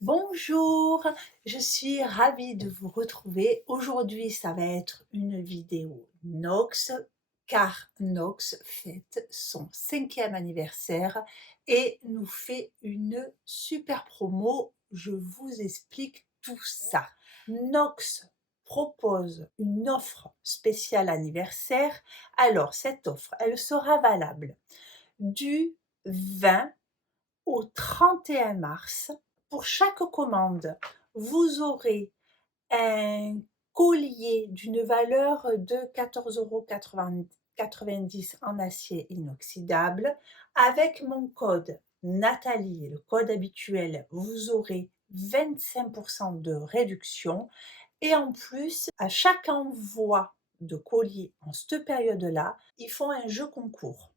Bonjour, je suis ravie de vous retrouver. Aujourd'hui, ça va être une vidéo Nox, car Nox fête son 5e anniversaire et nous fait une super promo. Je vous explique tout ça. Nox propose une offre spéciale anniversaire. Alors, cette offre, elle sera valable du 20 au 31 mars. Pour chaque commande, vous aurez un collier d'une valeur de 14,90 € en acier inoxydable. Avec mon code Nathalie, le code habituel, vous aurez 25% de réduction. Et en plus, à chaque envoi de colis en cette période-là, ils font un jeu concours.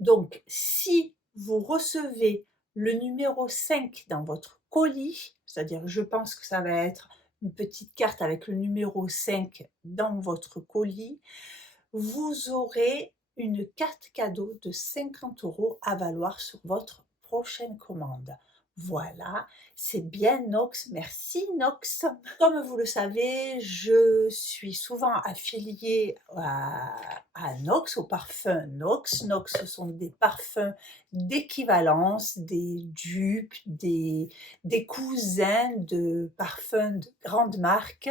Donc, si vous recevez le numéro 5 dans votre colis, c'est-à-dire je pense que ça va être une petite carte avec le numéro 5 dans votre colis, vous aurez une carte cadeau de 50 € à valoir sur votre prochaine commande. Voilà, c'est bien Nox. Merci Nox. Comme vous le savez, je suis souvent affiliée à Nox, au parfum Nox. Nox, ce sont des parfums d'équivalence, des dupes, des cousins de parfums de grandes marques.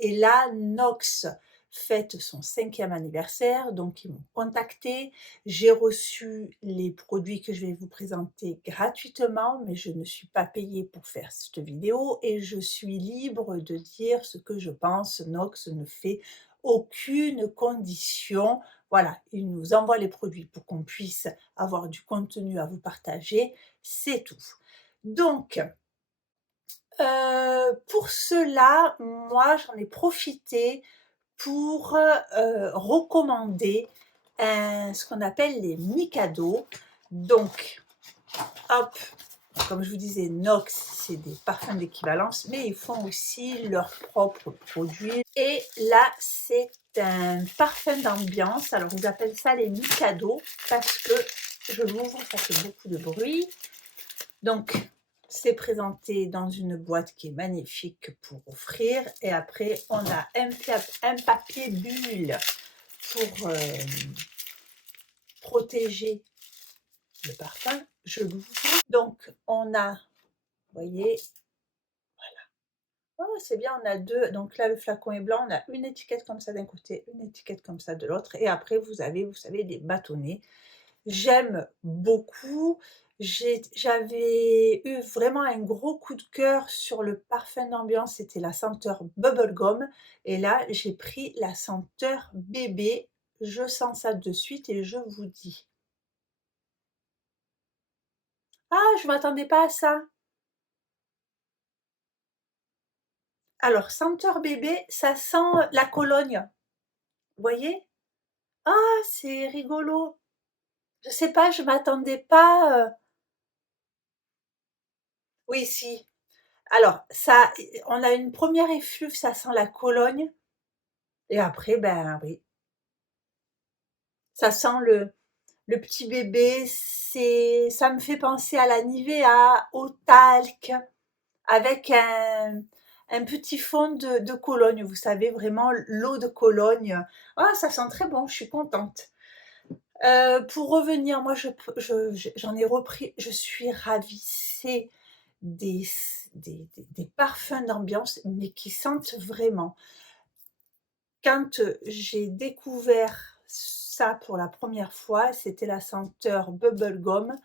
Et là, Nox fête son 5e anniversaire, donc ils m'ont contacté. J'ai reçu les produits que je vais vous présenter gratuitement, mais je ne suis pas payée pour faire cette vidéo et je suis libre de dire ce que je pense. Nox ne fait aucune condition. Voilà, il nous envoie les produits pour qu'on puisse avoir du contenu à vous partager, c'est tout. Donc, pour cela, moi, j'en ai profité pour recommander ce qu'on appelle les Mikado. Donc, hop, comme je vous disais, Nox, c'est des parfums d'équivalence, mais ils font aussi leurs propres produits. Et là, c'est un parfum d'ambiance. Alors, ils appellent ça les Mikado parce que je l'ouvre, ça fait beaucoup de bruit. Donc, c'est présenté dans une boîte qui est magnifique pour offrir. Et après, on a un papier bulle pour protéger le parfum. Je l'ouvre. Donc, on a, vous voyez, oh, c'est bien, on a deux. Donc là, le flacon est blanc. On a une étiquette comme ça d'un côté, une étiquette comme ça de l'autre. Et après, vous avez, vous savez, les bâtonnets. J'aime beaucoup. J'avais eu vraiment un gros coup de cœur sur le parfum d'ambiance, c'était la senteur bubblegum. Et là, j'ai pris la senteur bébé. Je sens ça de suite et je vous dis. Ah, je ne m'attendais pas à ça. Alors, senteur bébé, ça sent la Cologne. Vous voyez? Ah, c'est rigolo. Je sais pas, je m'attendais pas. Oui, si. Alors, ça, on a une première effluve, ça sent la Cologne. Et après, ben oui, ça sent le petit bébé. Ça me fait penser à la Nivea, au talc, avec un petit fond de Cologne. Vous savez, vraiment l'eau de Cologne. Ah, ça sent très bon, je suis contente. Pour revenir, moi, j'en ai repris, je suis ravie. C'est des, des parfums d'ambiance, mais qui sentent vraiment. Quand j'ai découvert ça pour la première fois, c'était la senteur bubblegum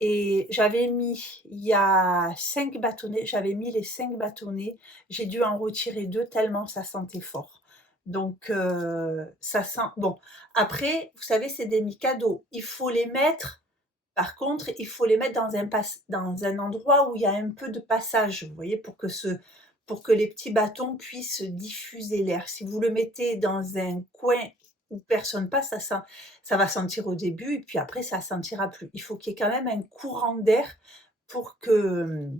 et j'avais mis, il y a 5 bâtonnets, j'avais mis les 5 bâtonnets, j'ai dû en retirer 2 tellement ça sentait fort. Donc ça sent bon. Après, vous savez, c'est des Mikado, il faut les mettre par contre, il faut les mettre dans un endroit où il y a un peu de passage, vous voyez? Pour que les petits bâtons puissent diffuser l'air. Si vous le mettez dans un coin où personne passe, ça va sentir au début et puis après ça sentira plus. Il faut qu'il y ait quand même un courant d'air pour que,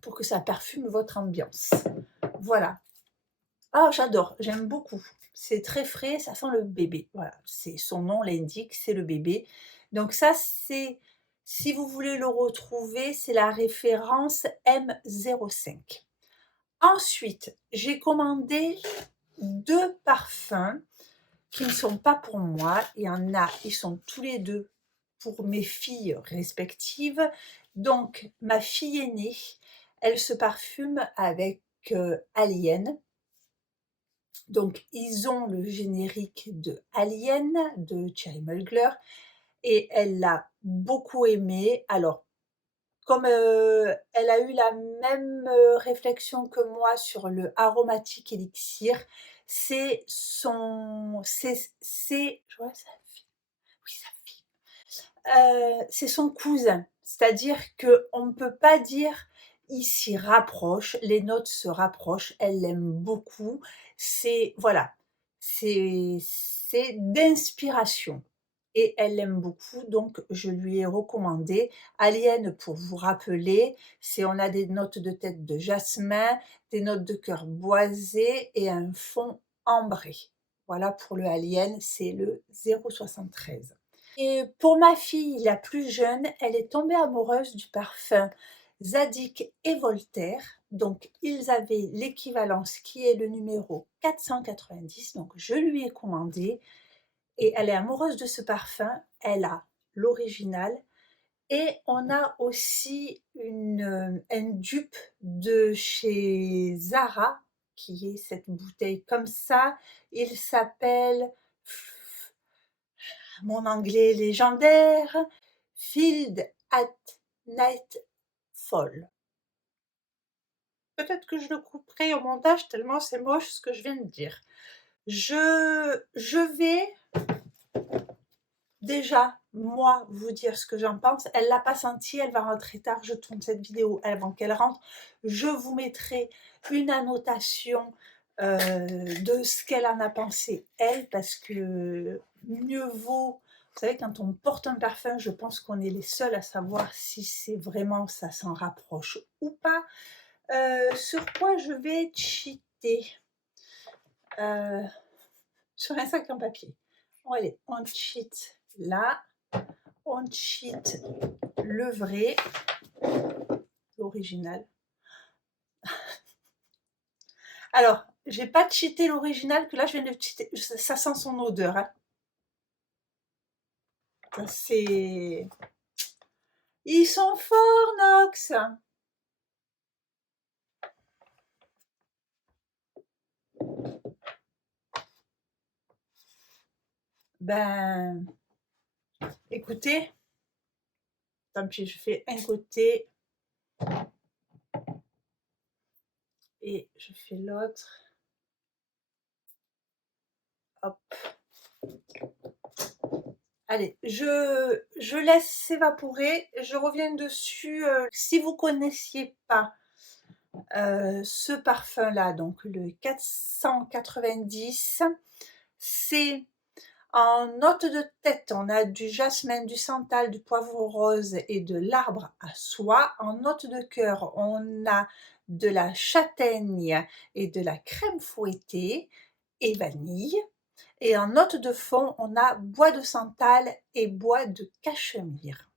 pour que ça parfume votre ambiance. Voilà. Ah, j'adore, j'aime beaucoup. C'est très frais, ça sent le bébé. Voilà, c'est son nom l'indique, c'est le bébé. Donc ça, Si vous voulez le retrouver, c'est la référence M05. Ensuite, j'ai commandé 2 parfums qui ne sont pas pour moi. Il y en a, ils sont tous les 2 pour mes filles respectives. Donc ma fille aînée, elle se parfume avec, Alien. Donc ils ont le générique de Alien de Thierry Mugler et elle l'a beaucoup aimé. Alors comme, elle a eu la même, réflexion que moi sur le aromatique élixir, je vois sa fille, oui sa fille, c'est son cousin. C'est-à-dire qu'on ne peut pas dire: «Il s'y rapproche», les notes se rapprochent, elle l'aime beaucoup. C'est voilà, c'est d'inspiration et elle l'aime beaucoup, donc je lui ai recommandé. Alien, pour vous rappeler, on a des notes de tête de jasmin, des notes de cœur boisé et un fond ambré. Voilà pour le Alien, c'est le 0,73. Et pour ma fille la plus jeune, elle est tombée amoureuse du parfum Zadig et Voltaire. Donc ils avaient l'équivalence qui est le numéro 490, donc je lui ai commandé et elle est amoureuse de ce parfum. Elle a l'original et on a aussi un dupe de chez Zara qui est cette bouteille comme ça. Il s'appelle, mon anglais légendaire, Field at Nightfall. Peut-être que je le couperai au montage tellement c'est moche ce que je viens de dire. Je vais déjà, moi, vous dire ce que j'en pense. Elle l'a pas senti, elle va rentrer tard, je tourne cette vidéo avant qu'elle rentre. Je vous mettrai une annotation de ce qu'elle en a pensé, elle, parce que mieux vaut, vous savez, quand on porte un parfum, je pense qu'on est les seuls à savoir si c'est vraiment, ça s'en rapproche ou pas. Sur quoi je vais cheater sur un sac en papier. Bon, allez, on cheat là, on cheat le vrai, l'original. Alors, j'ai pas cheaté l'original, que là je viens de cheater, ça sent son odeur. Hein. C'est... Ils sont forts, Nox. Ben, écoutez, tant pis, je fais un côté et je fais l'autre. Hop. Allez, je laisse s'évaporer, je reviens dessus. Si vous connaissiez pas ce parfum-là, donc le 490, c'est en note de tête, on a du jasmin, du santal, du poivre rose et de l'arbre à soie. En note de cœur, on a de la châtaigne et de la crème fouettée et vanille. Et en note de fond, on a bois de santal et bois de cachemire.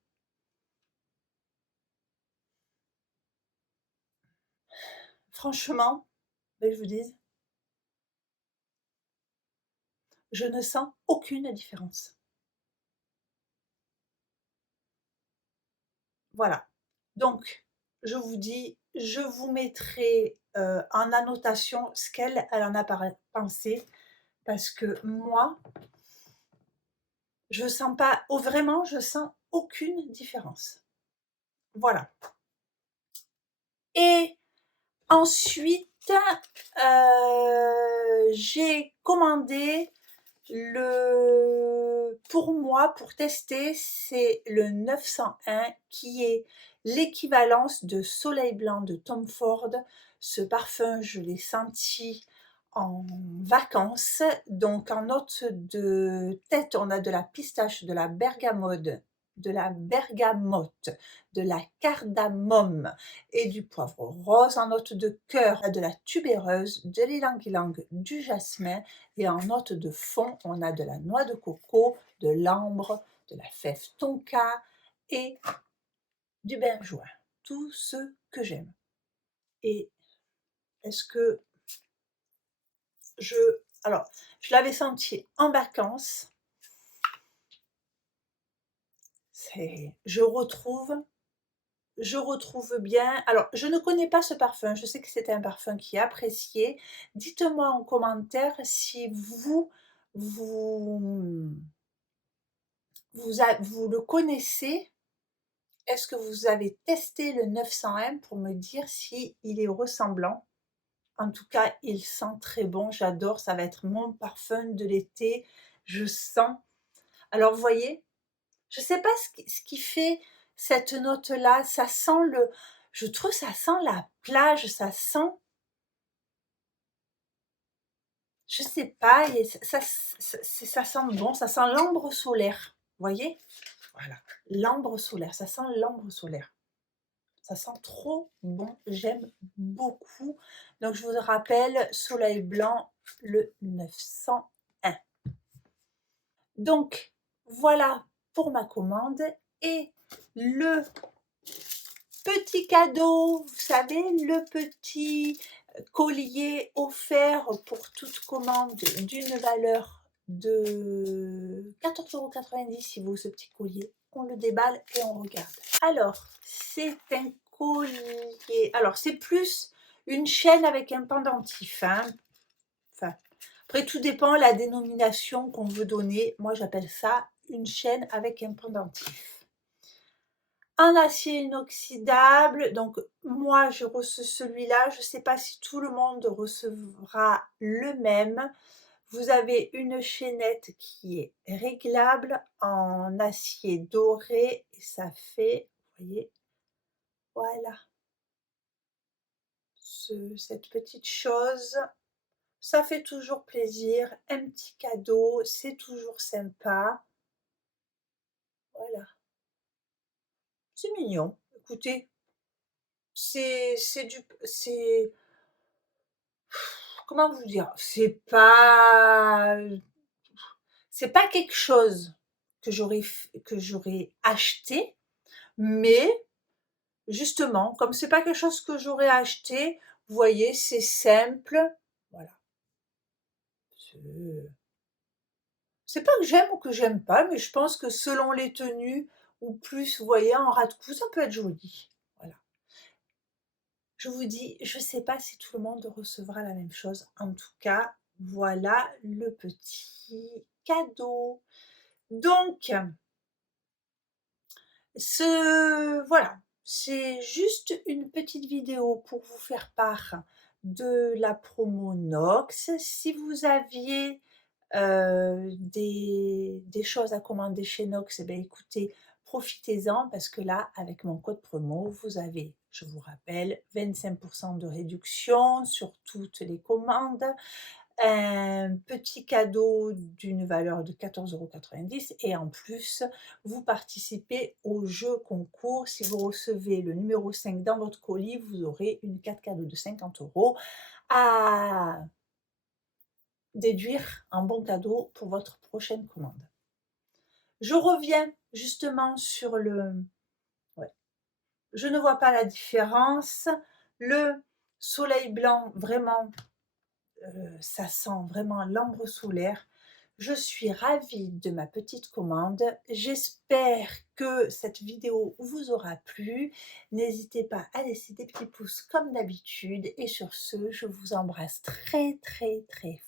Franchement, ben, je vous dis, je ne sens aucune différence. Voilà. Donc, je vous dis, je vous mettrai en annotation ce qu'elle en a pensé, parce que moi, je sens pas, oh, vraiment, je sens aucune différence. Voilà. Et ensuite, j'ai commandé pour moi, pour tester, c'est le 901 qui est l'équivalence de Soleil Blanc de Tom Ford. Ce parfum, je l'ai senti en vacances. Donc en note de tête, on a de la pistache, de la bergamote, de la cardamome et du poivre rose. En note de cœur, on a de la tubéreuse, de l'ylang-ylang, du jasmin. Et en note de fond, on a de la noix de coco, de l'ambre, de la fève tonka et du benjoin. Tout ce que j'aime. Et est-ce que je... Alors, je l'avais senti en vacances. Je retrouve bien. Alors, je ne connais pas ce parfum. Je sais que c'est un parfum qui est apprécié. Dites-moi en commentaire si vous, vous le connaissez. Est-ce que vous avez testé le 901 pour me dire si il est ressemblant? En tout cas, il sent très bon. J'adore. Ça va être mon parfum de l'été. Je sens. Alors, vous voyez, je ne sais pas ce qui fait cette note-là. Ça sent le... Je trouve ça sent la plage, ça sent... Je sais pas, ça sent bon, ça sent l'ambre solaire. Vous voyez? Voilà, l'ambre solaire, ça sent l'ambre solaire. Ça sent trop bon, j'aime beaucoup. Donc je vous rappelle, Soleil Blanc, le 901. Donc voilà pour ma commande et le petit cadeau, vous savez, le petit collier offert pour toute commande d'une valeur de 14,90 € si vous, ce petit collier. On le déballe et on regarde. Alors, c'est un collier. Alors, c'est plus une chaîne avec un pendentif. Hein. Enfin, après, tout dépend de la dénomination qu'on veut donner. Moi, j'appelle ça une chaîne avec un pendentif. En acier inoxydable, donc moi je reçois celui-là, je ne sais pas si tout le monde recevra le même. Vous avez une chaînette qui est réglable en acier doré et ça fait, vous voyez, voilà, cette petite chose. Ça fait toujours plaisir, un petit cadeau, c'est toujours sympa. Voilà, c'est mignon. Écoutez, c'est comment vous dire? C'est pas quelque chose que j'aurais acheté, mais justement, comme c'est pas quelque chose que j'aurais acheté, vous voyez, c'est simple, voilà. C'est pas que j'aime ou que j'aime pas, mais je pense que selon les tenues ou plus, vous voyez, en ras de cou, ça peut être joli. Voilà. Je vous dis, je sais pas si tout le monde recevra la même chose. En tout cas, voilà le petit cadeau. Donc, voilà, c'est juste une petite vidéo pour vous faire part de la promo Nox. Si vous aviez des choses à commander chez Nox, eh bien, écoutez, profitez-en parce que là, avec mon code promo, vous avez, je vous rappelle, 25% de réduction sur toutes les commandes, un petit cadeau d'une valeur de 14,90 € et en plus, vous participez au jeu concours. Si vous recevez le numéro 5 dans votre colis, vous aurez une carte cadeau de 50 € à déduire en bon cadeau pour votre prochaine commande. Je reviens justement sur le... Ouais. Je ne vois pas la différence. Le Soleil Blanc, vraiment, ça sent vraiment l'ambre solaire. Je suis ravie de ma petite commande. J'espère que cette vidéo vous aura plu. N'hésitez pas à laisser des petits pouces comme d'habitude. Et sur ce, je vous embrasse très très très